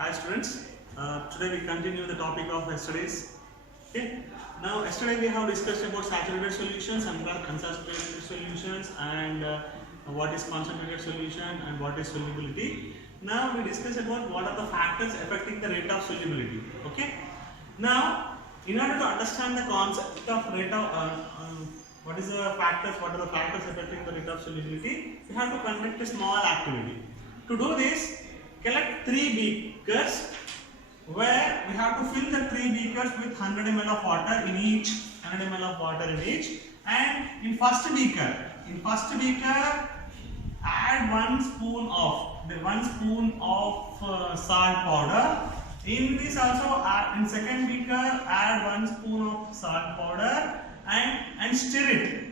Hi students, today we continue the topic of yesterday's. Okay. Now yesterday we have discussed about saturated solutions and unsaturated solutions and what is concentrated solution and what is solubility. Now we discuss about what are the factors affecting the rate of solubility. Okay. Now in order to understand the concept of rate of what are the factors affecting the rate of solubility, we have to conduct a small activity. To do this, collect 3 beakers where we have to fill the 3 beakers with 100 ml of water in each, and in first beaker add 1 spoon of salt powder. In this also in second beaker add 1 spoon of salt powder and stir it.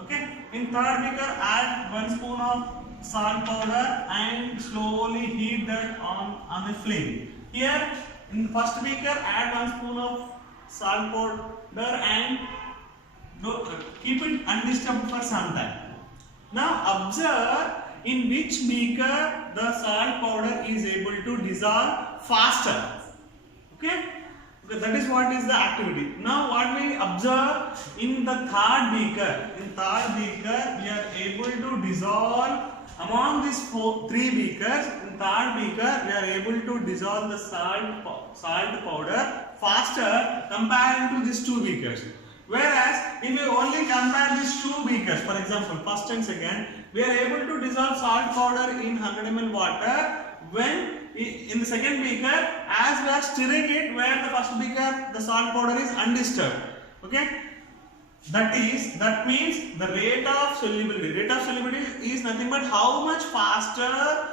Okay. In third beaker add 1 spoon of salt powder and slowly heat that on the flame. Here in the first beaker add 1 spoon of salt powder and keep it undisturbed for some time. Now observe in which beaker the salt powder is able to dissolve faster. Okay. That is what is the activity. Now what we observe in the third beaker. In third beaker we are able to dissolve among these 3 beakers. In third beaker we are able to dissolve the salt powder faster compared to these 2 beakers. Whereas if we only compare these 2 beakers, for example first and second, we are able to dissolve salt powder in 100 ml water when in the second beaker, as we are stirring it, where the first beaker the salt powder is undisturbed. Okay, that means the rate of solubility. Rate of solubility is nothing but how much faster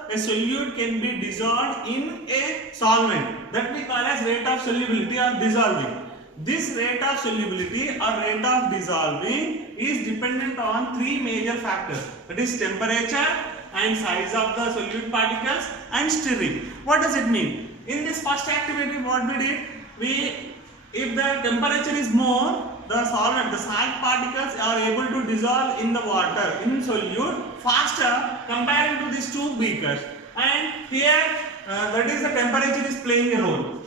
a solute can be dissolved in a solvent. That we call as rate of solubility or dissolving. This rate of solubility or rate of dissolving is dependent on 3 major factors. That is temperature and size of the solute particles and stirring. What does it mean? In this first activity what we did, if the temperature is more, the salt particles are able to dissolve in the water, in solute faster compared to these 2 beakers. And here that is the temperature is playing a role.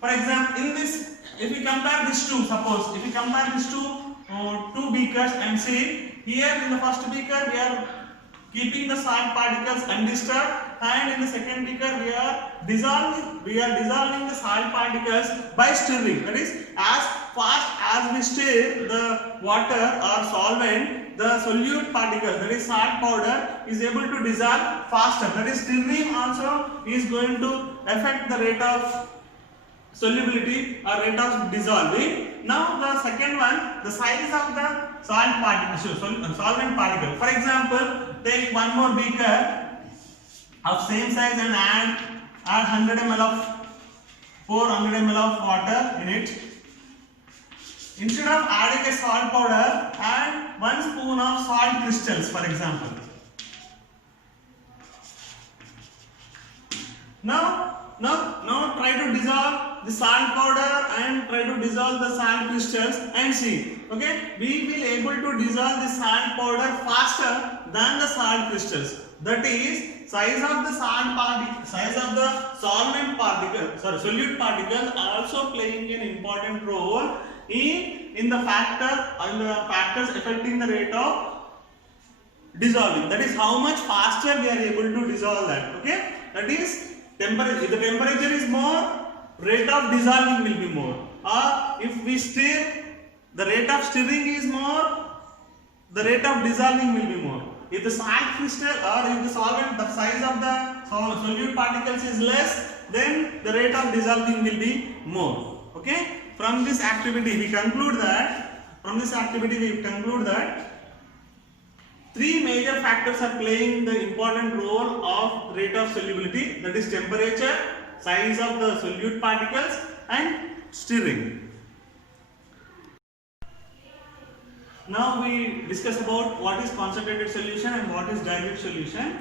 For example, in this, if we compare these two, suppose if we compare these two beakers and see, here in the first beaker we are keeping the salt particles undisturbed, and in the second beaker we are dissolving the salt particles by stirring. That is, as fast as we stir the water or solvent, the solute particles, that is salt powder, is able to dissolve faster. That is, stirring also is going to affect the rate of solubility or rate of dissolving. Now the second one, the size of the solvent particle. For example, take one more beaker of same size and add 400 ml of water in it. Instead of adding a salt powder, add 1 spoon of salt crystals, for example. Now try to dissolve the salt powder and try to dissolve the salt crystals and see. Okay, we will able to dissolve the salt powder faster than the salt crystals. That is, size of the solute particles also playing an important role in the factors affecting the rate of dissolving. That is how much faster we are able to dissolve that. Okay, that is, if the temperature is more, rate of dissolving will be more. Or if we stir, the rate of stirring is more, the rate of dissolving will be more. If the salt crystal or if the solvent, the size of the solute particles is less, then the rate of dissolving will be more. Okay. From this activity we conclude that 3 major factors are playing the important role of rate of solubility. That is temperature, size of the solute particles and stirring. Now we discuss about what is concentrated solution and what is dilute solution.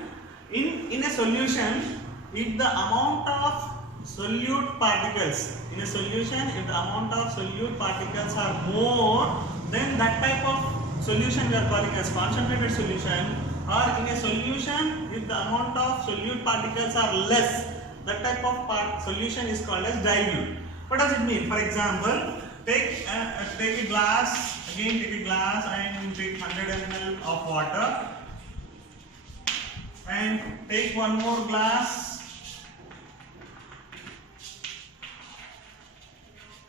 In a solution, if the amount of solute particles are more, then that type of solution we are calling as concentrated solution. Or in a solution, if the amount of solute particles are less, that type of solution is called as dilute. What does it mean? For example, take a glass, again take a glass and take 100 ml of water, and take one more glass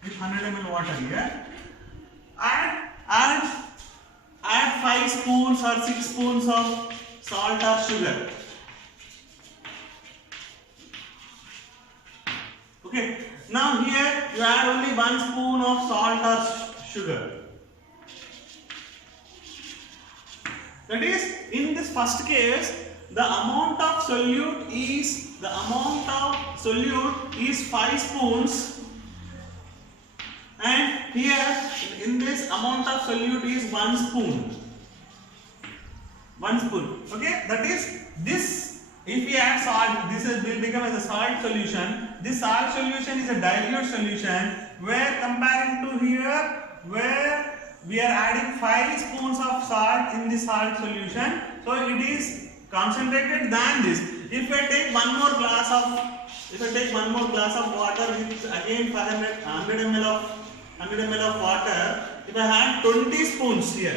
with 100 ml water here, and add 5 spoons or 6 spoons of salt or sugar. Okay, now here you add only 1 spoon of salt or sugar. That is, in this first case, the amount of solute is 5 spoons, and here in this amount of solute is 1 spoon. 1 spoon. Okay, that is, this, if we add salt, this will become as a salt solution. This salt solution is a dilute solution, where comparing to here, where we are adding 5 spoons of salt in the salt solution, so it is concentrated than this. If I take one more glass of water with again 100 ml of water, if I add 20 spoons here,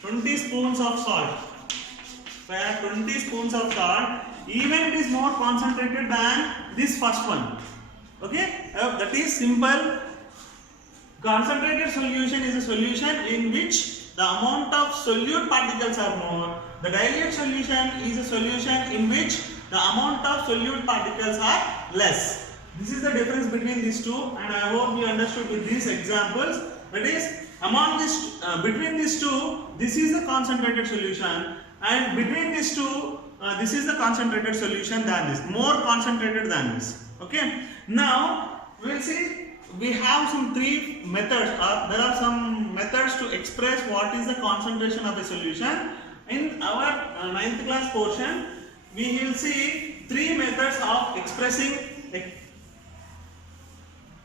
20 spoons of salt, if I add 20 spoons of salt, even it is more concentrated than this first one. Okay, that is simple. Concentrated solution is a solution in which the amount of solute particles are more. The dilute solution is a solution in which the amount of solute particles are less. This is the difference between these two, and I hope you understood with these examples. That is, between these two, this is the concentrated solution, and between these two, this is the concentrated solution than this, more concentrated than this. Okay. Now we will see. We have some 3 methods, there are some methods to express what is the concentration of a solution. In our 9th class portion, we will see 3 methods of expressing the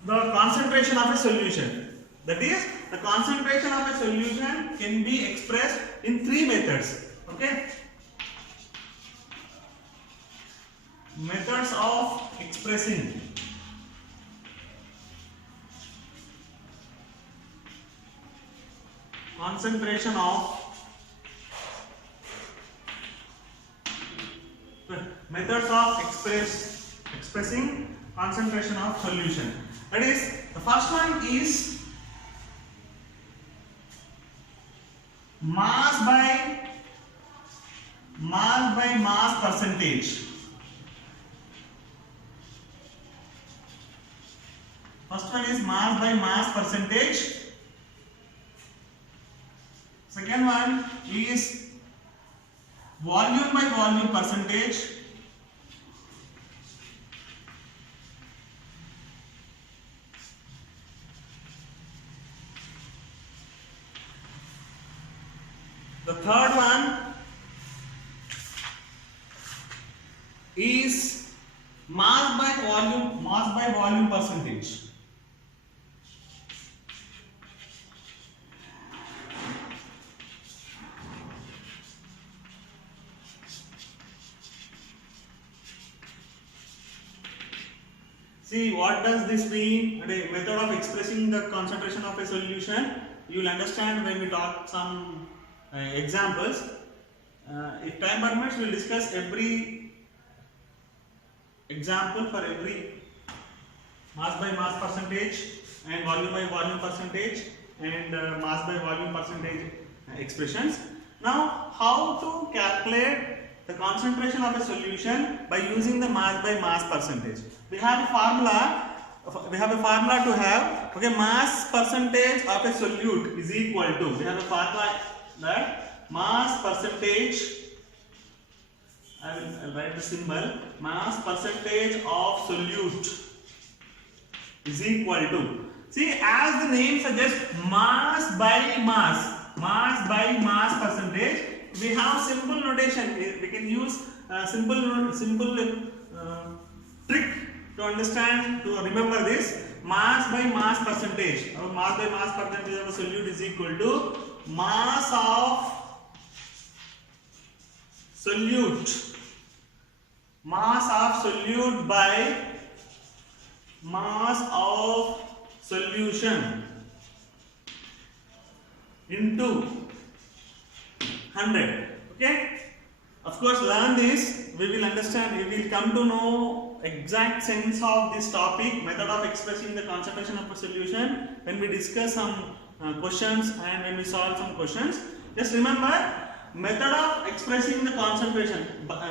concentration of a solution. That is, the concentration of a solution can be expressed in 3 methods. Okay? Methods of expressing concentration of expressing concentration of solution. That is, the first one is mass by mass percentage. First one is mass by mass percentage. Second one is volume by volume percentage. The third one is mass by volume percentage. See, what does this mean? A method of expressing the concentration of a solution. You will understand when we talk some examples. If time permits, we will discuss every example for every mass by mass percentage and volume by volume percentage and mass by volume percentage expressions. Now, how to calculate the concentration of a solution by using the mass by mass percentage? We have a formula. To have, okay, mass percentage of a solute is equal to, we have a formula that mass percentage, I'll write the symbol, mass percentage of solute is equal to, see, as the name suggests, mass by mass percentage. We have simple notation. We can use simple trick to understand, to remember this. Mass by mass percentage. Our mass by mass percentage of a solute is equal to mass of solute mass of solute by mass of solution into 100. Okay, of course, learn this, we will understand, we will come to know exact sense of this topic, method of expressing the concentration of a solution, when we discuss some questions and when we solve some questions. Just remember, method of expressing the concentration,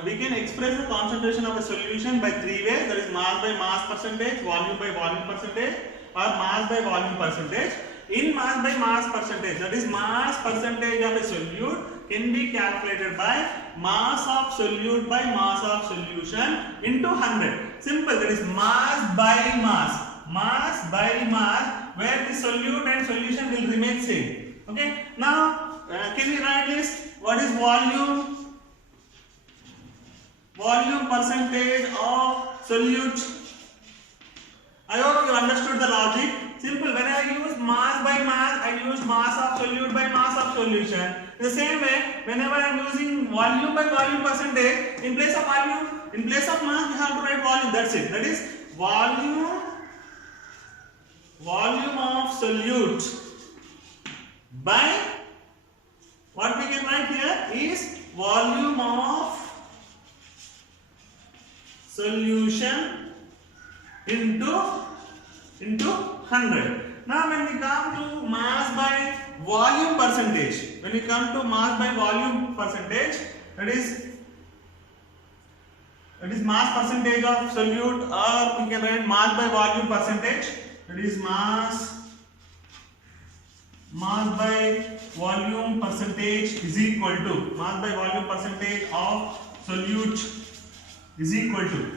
we can express the concentration of a solution by three ways, that is mass by mass percentage, volume by volume percentage, or mass by volume percentage. In mass by mass percentage, that is mass percentage of a solute can be calculated by mass of solute by mass of solution into 100. Simple, that is mass by mass, mass by mass, where the solute and solution will remain same. Okay, now can we write this? What is volume? Volume percentage of solute. I hope you understood the logic. Simple, when I use mass by mass, I use mass of solute by mass of solution. In the same way, whenever I am using volume by volume percentage, in place of volume, in place of mass, we have to write volume. That's it. That is volume of solute by, what we can write here is volume of solution into 100. Now when we come to mass by volume percentage, that is mass percentage of solute, or we can write mass by volume percentage, that is mass by volume percentage is equal to mass by volume percentage of solute is equal to,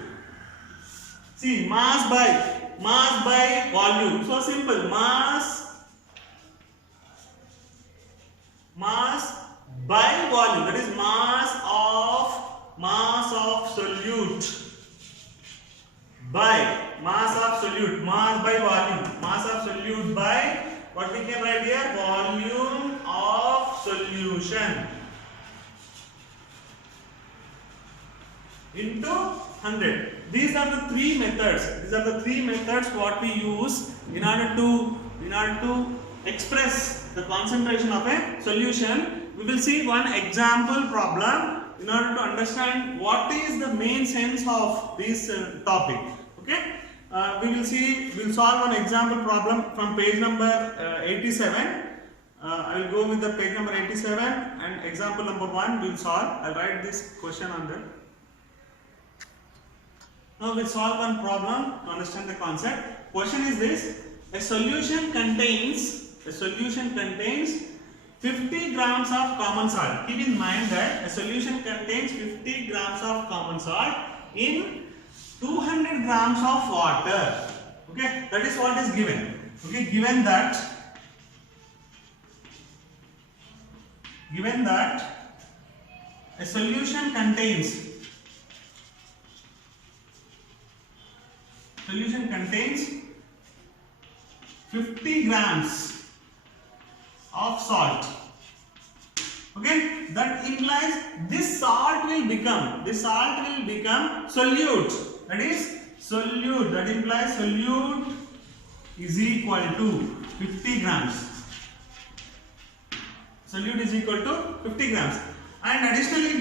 see, mass by volume. So simple, mass by volume, that is mass of solute by mass of solute, mass by volume, mass of solute by, what we can write here, volume of solution into 100. These are the three methods. What we use in order to express the concentration of a solution. We will see one example problem in order to understand what is the main sense of this topic. Okay, we'll solve one example problem from page number 87. I will go with the page number 87 and example number 1 we'll solve. I'll write this question on there. Now we'll solve one problem to understand the concept. Question is this: a solution contains 50 grams of common salt. Keep in mind that a solution contains 50 grams of common salt in 200 grams of water. Okay, that is what is given. Okay, given that a solution contains 50 grams of salt. Okay, that implies this salt will become solute. That is solute. That implies solute is equal to 50 grams. Solute is equal to 50 grams. And additionally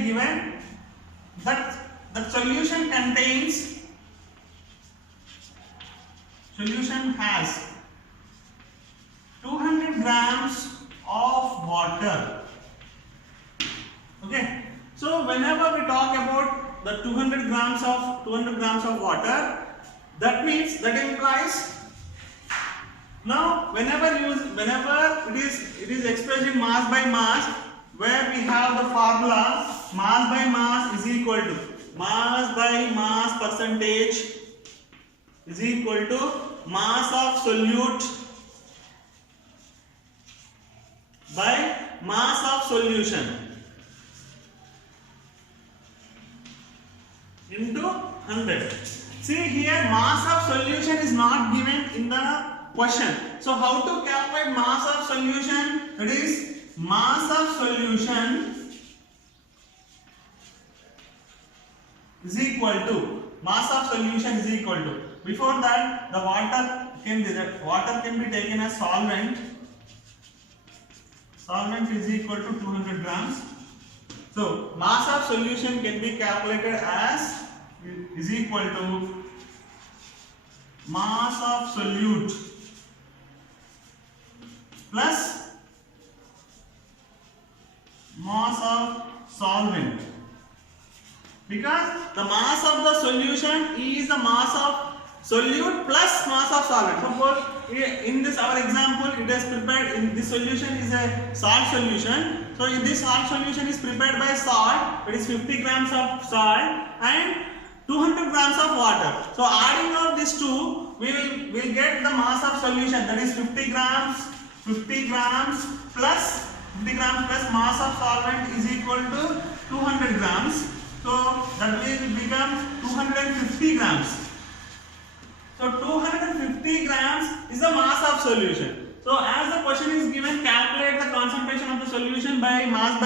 given that the solution has 200 grams of water. Okay, so whenever we talk about the 200 grams of water, that implies, now whenever it is expressed in mass by mass, where we have the formula mass by mass is equal to mass by mass percentage is equal to mass of solute by mass of solution into 100. See here, mass of solution is not given in the question. So how to calculate mass of solution? That is mass of solution is equal to before that the water can be taken as solvent. Solvent is equal to 200 grams. So mass of solution can be calculated as is equal to mass of solute plus mass of solvent, because the mass of the solution is the mass of solute plus mass of solvent. Suppose in this our example, it is prepared in this solution is a salt solution. So in this salt solution is prepared by salt, that is 50 grams of salt and 200 grams of water. So adding up these two, we will get the mass of solution, that is 50 grams plus mass of solvent is equal to 200 grams. So that will become 250 grams. So 250 grams is the mass of solution. So as the question is given, calculate the concentration of the solution by mass.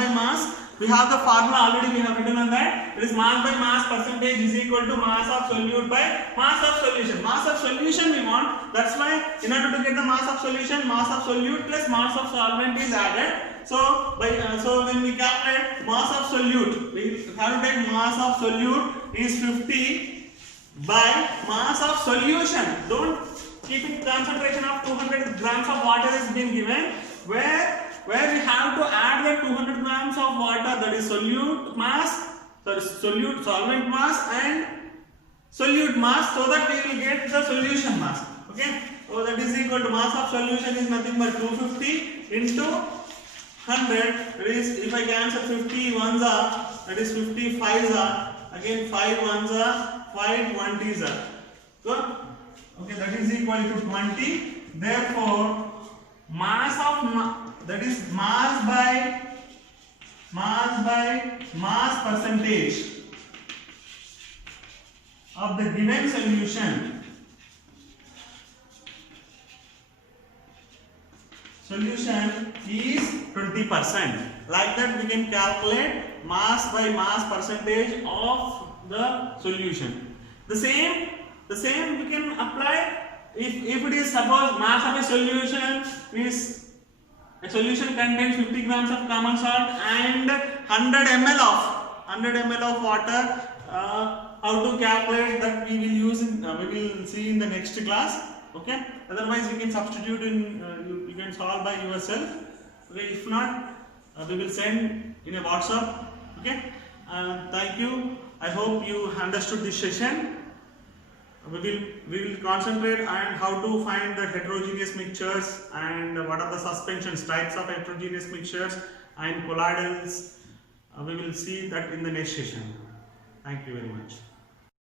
We have the formula already, we have written on that. It is mass by mass percentage is equal to mass of solute by mass of solution. Mass of solution we want. That's why in order to get the mass of solution, mass of solute plus mass of solvent is added. So when we calculate mass of solute, we have to take mass of solute is 50 by mass of solution. Don't keep it concentration of 200 grams of water is been given, where we have to add the 200 grams of water, that is solvent mass and solute mass, so that we will get the solution mass. Okay, so that is equal to mass of solution is nothing but 250 into 100. That is, if I cancel 50 ones are, that is 50 fives are, again 5 ones are, 5 20s are. Good. Okay, that is equal to 20. Therefore, that is mass by mass percentage of the given solution is 20%. Like that we can calculate mass by mass percentage of the solution. The same we can apply if it is suppose mass of a solution is, a solution contains 50 grams of common salt and 100 ml of water. How to calculate that we will use we will see in the next class. Okay, otherwise you can substitute in you can solve by yourself. Okay, if not we will send in a WhatsApp. Okay, thank you. I hope you understood this session. We will concentrate on how to find the heterogeneous mixtures and what are the suspensions, types of heterogeneous mixtures and colloidals. We will see that in the next session. Thank you very much.